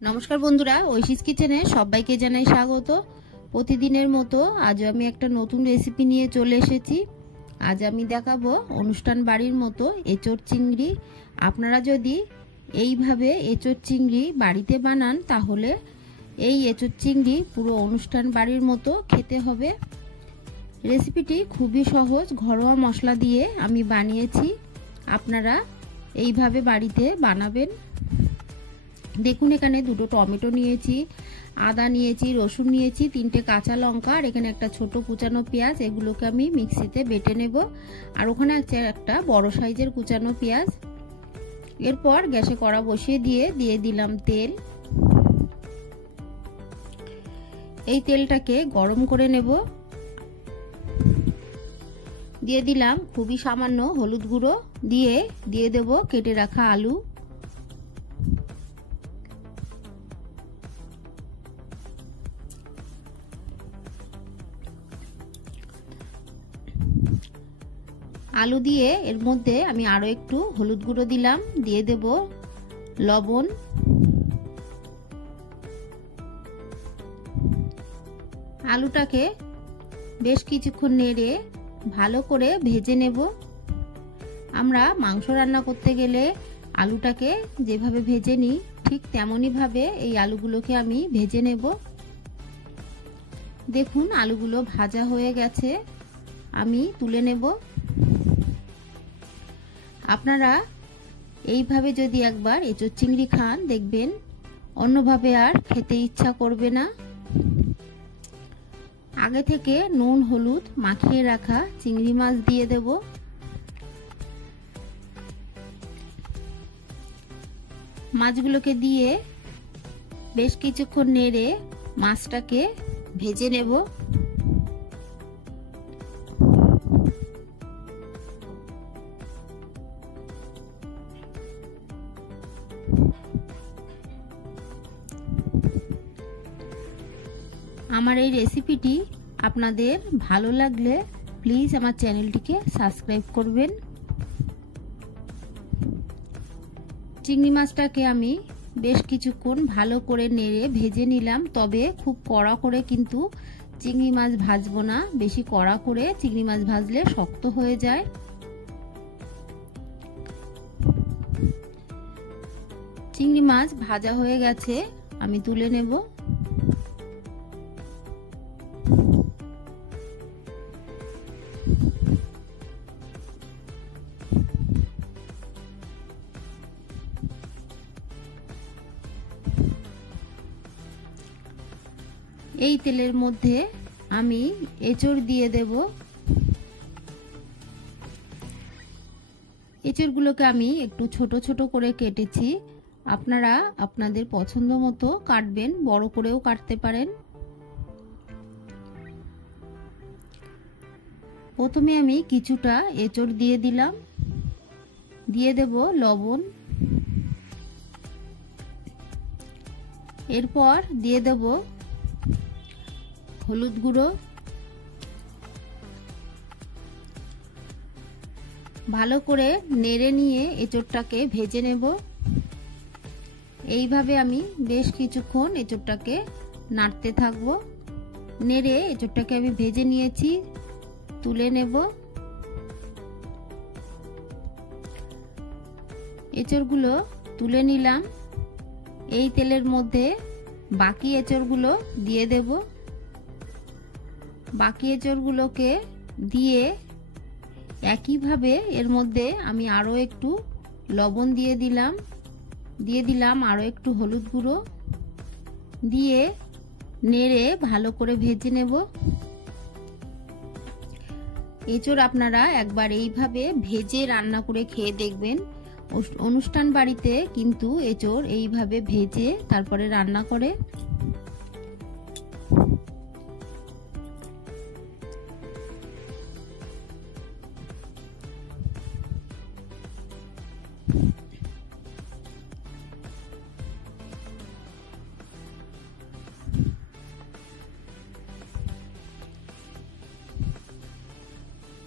নমস্কার বন্ধুরা, ঐশীস কিচেনে সবাইকে জানাই স্বাগত। প্রতিদিনের মতো আজ আমি একটা নতুন রেসিপি নিয়ে চলে এসেছি। আজ আমি দেখাবো অনুষ্ঠান বাড়ির মতো এঁচোড় চিংড়ি। আপনারা যদি এইভাবে এঁচোড় চিংড়ি বাড়িতে বানান তাহলে এই এঁচোড় চিংড়ি পুরো অনুষ্ঠান বাড়ির মতো খেতে হবে। রেসিপিটি খুবই সহজ, ঘরোয়া মশলা দিয়ে আমি বানিয়েছি। আপনারা এইভাবে বাড়িতে বানাবেন। দেখুন, এখানে দুটো টমেটো নিয়েছি, আদা নিয়েছি, রসুন নিয়েছি, 3টে কাঁচা লঙ্কা, আর এখানে একটা ছোট কুচানো পেঁয়াজ। এগুলোকে আমি মিক্সিতে বেটে নেব। আর ওখানে একটা বড় সাইজের কুচানো পেঁয়াজ। এরপর গ্যাসে কড়া বসিয়ে দিয়ে দিলাম তেল। এই তেলটাকে গরম করে নেব। দিয়ে দিলাম খুবই সামান্য হলুদ গুঁড়ো, দিয়ে দেব কেটে রাখা আলু। আলু দিয়ে এর মধ্যে আমি আরো একটু হলুদ গুঁড়ো দিলাম, দিয়ে দেব লবণ। আলুটাকে বেশ কিছুক্ষণ নেড়ে ভালো করে ভেজে নেব। আমরা মাংস রান্না করতে গেলে আলুটাকে যেভাবে ভেজে নিই ঠিক তেমনই ভাবে এই আলুগুলোকে আমি ভেজে নেব। দেখুন, আলুগুলো ভাজা হয়ে গেছে, আমি তুলে নেব। আপনারা এইভাবে যদি একবার এঁচোড় চিংড়ি খান, দেখবেন অন্যভাবে আর খেতে ইচ্ছা করবে না। আগে থেকে নুন হলুদ মাখিয়ে রাখা চিংড়ি মাছ দিয়ে দেব। মাছগুলোকে দিয়ে বেশ কিছুক্ষণ নেড়ে মাছটাকে ভেজে নেব। আমার এই রেসিপিটি আপনাদের ভালো লাগলে প্লিজ আমার চ্যানেলটিকে সাবস্ক্রাইব করবেন। চিংড়ি মাছটাকে আমি বেশ কিছুক্ষণ ভালো করে নেড়ে ভেজে নিলাম। তবে খুব কড়া করে কিন্তু চিংড়ি মাছ ভাজবো না। বেশি কড়া করে চিংড়ি মাছ ভাজলে শক্ত হয়ে যায়। চিংড়ি মাছ ভাজা হয়ে গেছে, আমি তুলে নেব। এই তেলের মধ্যে আমি এঁচোড় দিয়ে দেব। এঁচোড়গুলোকে আমি একটু ছোট ছোট করে কেটেছি। আপনারা আপনাদের পছন্দ মতো কাটবেন, বড় করেও কাটতে পারেন। প্রথমে আমি কিছুটা এঁচোড় দিয়ে দিলাম, দিয়ে দেব লবণ। এরপর দিয়ে দেব হলুদ গুঁড়ো। ভালো করে নেড়ে নিয়ে এঁচোড়টাকে ভেজে নেব। এইভাবে আমি বেশ কিছুক্ষণ এঁচোড়টাকে নাড়তে থাকব। নেড়ে এঁচোড়টাকে আমি ভেজে নিয়েছি, তুলে নেব। এঁচোড়গুলো তুলে নিলাম। এই তেলের মধ্যে বাকি এঁচোড়গুলো দিয়ে দেব। বাকি এঁচোড়গুলোকে দিয়ে একইভাবে এর মধ্যে আমি আরো একটু লবণ দিয়ে দিলাম আরো একটু হলুদ গুঁড়ো দিয়ে নেড়ে ভালো করে ভেজে নেব। এঁচোড় আপনারা একবার এইভাবে ভেজে রান্না করে খেয়ে দেখবেন। অনুষ্ঠান বাড়িতে কিন্তু এঁচোড় এইভাবে ভেজে তারপরে রান্না করে।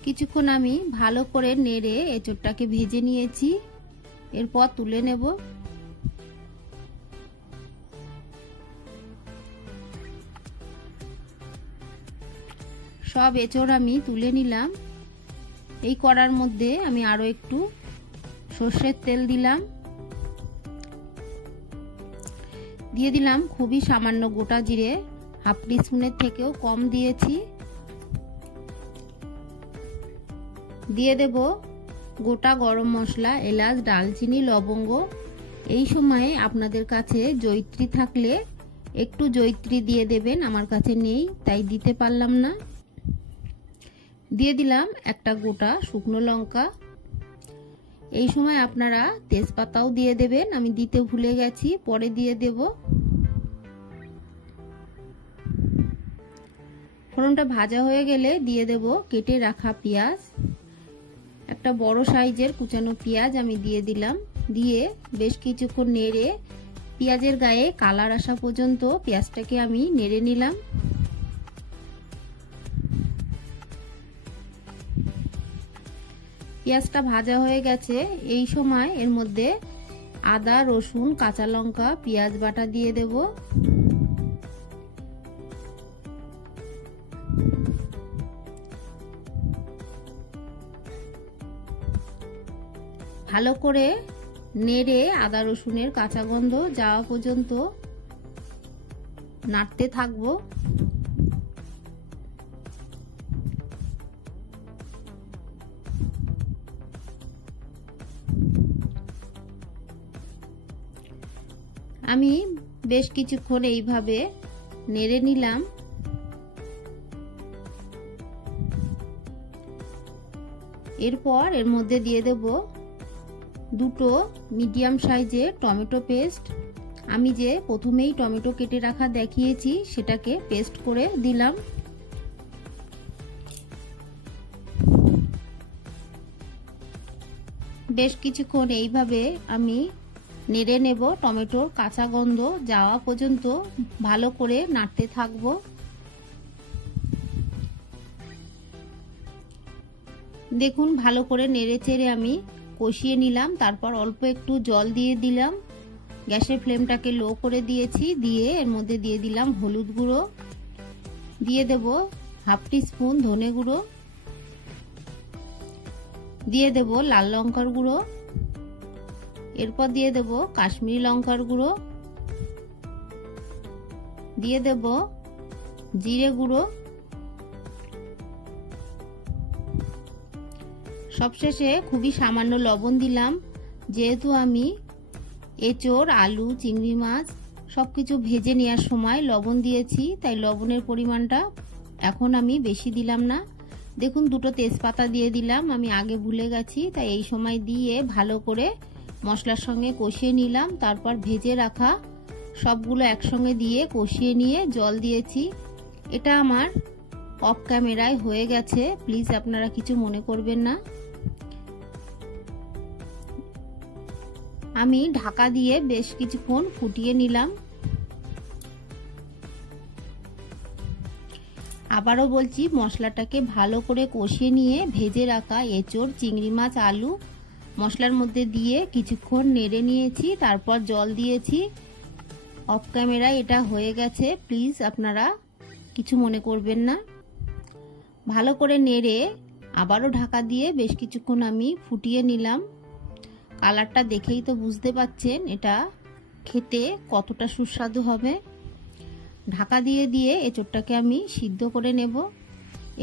কিছুক্ষণ আমি ভালো করে নেড়ে এঁচোড়টাকে ভেজে নিয়েছি। এরপর তুলে নেব। সব এঁচড় আমি তুলে নিলাম। এই কড়ার মধ্যে আমি আরো একটু সর্ষের তেল দিলাম, দিয়ে দিলাম খুবই সামান্য গোটা জিরে, হাফ টিস্পুনের থেকেও কম দিয়েছি। দিয়ে দেব গোটা গরম মশলা, এলাচ, দারচিনি, লবঙ্গ। এই সময়ে আপনাদের কাছে জয়িত্রী থাকলে একটু জয়িত্রী দিয়ে দেবেন, আমার কাছে নেই তাই দিতে পারলাম না। দিয়ে দিলাম একটা গোটা শুকনো লঙ্কা। এই সময় আপনারা তেজপাতাও দিয়ে দেবেন, আমি দিতে ভুলে গেছি, পরে দিয়ে দেব। ফোড়নটা ভাজা হয়ে গেলে দিয়ে দেব কেটে রাখা পেঁয়াজ। একটা বড় সাইজের কুচানো পেঁয়াজ আমি দিয়ে দিলাম। দিয়ে বেশ কিছুক্ষণ নেড়ে পেঁয়াজের গায়ে কালার আসা পর্যন্ত পেঁয়াজটাকে আমি নেড়ে নিলাম। পেঁয়াজটা ভাজা হয়ে গেছে। এই সময় এর মধ্যে আদা, রসুন, কাঁচা লঙ্কা, পেঁয়াজ বাটা দিয়ে দেব। ভালো করে নেড়ে আদা রসুনের কাঁচা গন্ধ যাওয়া পর্যন্ত নাড়তে থাকবো। আমি বেশ কিছুক্ষণ এইভাবে নেড়ে নিলাম। এরপর এর মধ্যে দিয়ে দেব দুটো মিডিয়াম সাইজের টমেটো পেস্ট। আমি যে প্রথমেই টমেটো কেটে রাখা দেখিয়েছি সেটাকে পেস্ট করে দিলাম। বেশ কিছুক্ষণ এইভাবে আমি নেড়ে নেব, টমেটোর কাঁচা গন্ধ যাওয়া পর্যন্ত ভালো করে নাড়তে থাকবো। দেখুন ভালো করে নেড়ে চেড়ে আমি কষিয়ে নিলাম। তারপর অল্প একটু জল দিয়ে দিলাম। গ্যাসের ফ্লেমটাকে লো করে দিয়েছি। দিয়ে এর মধ্যে দিয়ে দিলাম হলুদ গুঁড়ো, দিয়ে দেব হাফ টিস্পুন ধনে গুঁড়ো, দিয়ে দেব লাল লঙ্কার গুঁড়ো, এরপর দিয়ে দেব কাশ্মীরি লঙ্কার গুঁড়ো, দিয়ে দেব জিরে গুঁড়ো, সবশেষে খুবই সামান্য লবণ দিলাম। যেহেতু আমি এঁচড়, আলু, চিংড়ি মাছ সবকিছু ভেজে নেওয়ার সময় লবণ দিয়েছি, তাই লবণের পরিমাণটা এখন আমি বেশি দিলাম না। দেখুন দুটো তেজপাতা দিয়ে দিলাম, আমি আগে ভুলে গেছি, তাই এই সময় দিয়ে ভালো করে মশলার সঙ্গে কষিয়ে নিলাম। তারপর ভেজে রাখা সবগুলো একসঙ্গে দিয়ে কষিয়ে নিয়ে জল দিয়েছি। এটা আমার অফ ক্যামেরায় হয়ে গেছে, প্লিজ আপনারা কিছু মনে করবেন না। আমি ঢাকা দিয়ে বেশ কিছুক্ষণ ফুটিয়ে নিলাম। আবারও বলছি, মশলাটাকে ভালো করে কষিয়ে নিয়ে ভেজে রাখা এঁচড়, চিংড়ি মাছ, আলু মশলার মধ্যে দিয়ে কিছুক্ষণ নেড়ে নিয়েছি। তারপর জল দিয়েছি। অফ ক্যামেরায় এটা হয়ে গেছে, প্লিজ আপনারা কিছু মনে করবেন না। ভালো করে নেড়ে আবারও ঢাকা দিয়ে বেশ কিছুক্ষণ আমি ফুটিয়ে নিলাম। কালারটা দেখেই তো বুঝতে পাচ্ছেন এটা খেতে কতটা সুস্বাদু হবে। ঢাকা দিয়ে দিয়ে এঁচড়টাকে আমি সিদ্ধ করে নেব।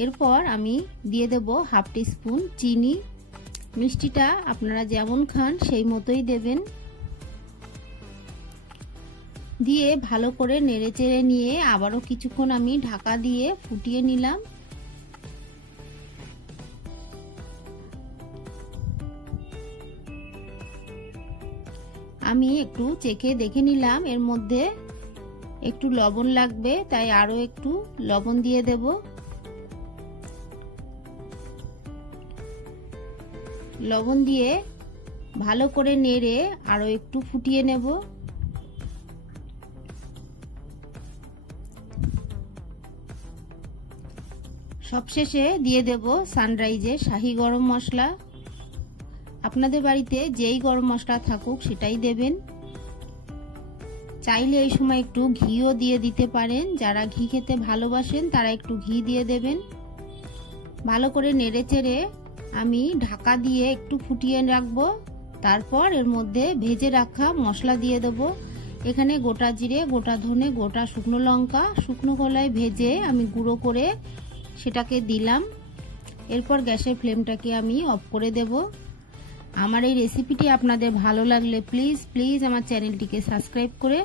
এরপর আমি দিয়ে দেব হাফ টিস্পুন চিনি। মিষ্টিটা আপনারা যেমন খান সেই মতোই দেবেন। দিয়ে ভালো করে নেড়েচেড়ে নিয়ে আবারও কিছুক্ষণ আমি ঢাকা দিয়ে ফুটিয়ে নিলাম। আমি একটু চেখে দেখে নিলাম, এর মধ্যে একটু লবণ লাগবে, তাই আরো একটু লবণ দিয়ে দেব। লবণ দিয়ে ভালো করে নেড়ে আরো একটু ফুটিয়ে নেব। সবশেষে দিয়ে দেব সানরাইজের শাহি গরম মশলা। আপনাদের বাড়িতে যেই গরম মশলা থাকুক সেটাই দেবেন। চাইলে এই সময় একটু ঘিও দিয়ে দিতে পারেন, যারা ঘি খেতে ভালোবাসেন তারা একটু ঘি দিয়ে দেবেন। ভালো করে নেড়ে চেড়ে আমি ঢাকা দিয়ে একটু ফুটিয়ে রাখবো। তারপর এর মধ্যে ভেজে রাখা মশলা দিয়ে দেবো। এখানে গোটা জিরে, গোটা ধনে, গোটা শুকনো লঙ্কা শুকনো কলায় ভেজে আমি গুঁড়ো করে সেটাকে দিলাম। এরপর গ্যাসের ফ্লেমটাকে আমি অফ করে দেব। আমার এই রেসিপিটি আপনাদের ভালো লাগলে প্লিজ আমার চ্যানেলটিকে সাবস্ক্রাইব করে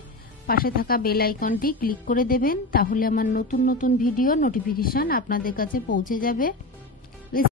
পাশে থাকা বেল আইকনটি ক্লিক করে দেবেন, তাহলে আমার নতুন ভিডিও নোটিফিকেশন আপনাদের কাছে পৌঁছে যাবে।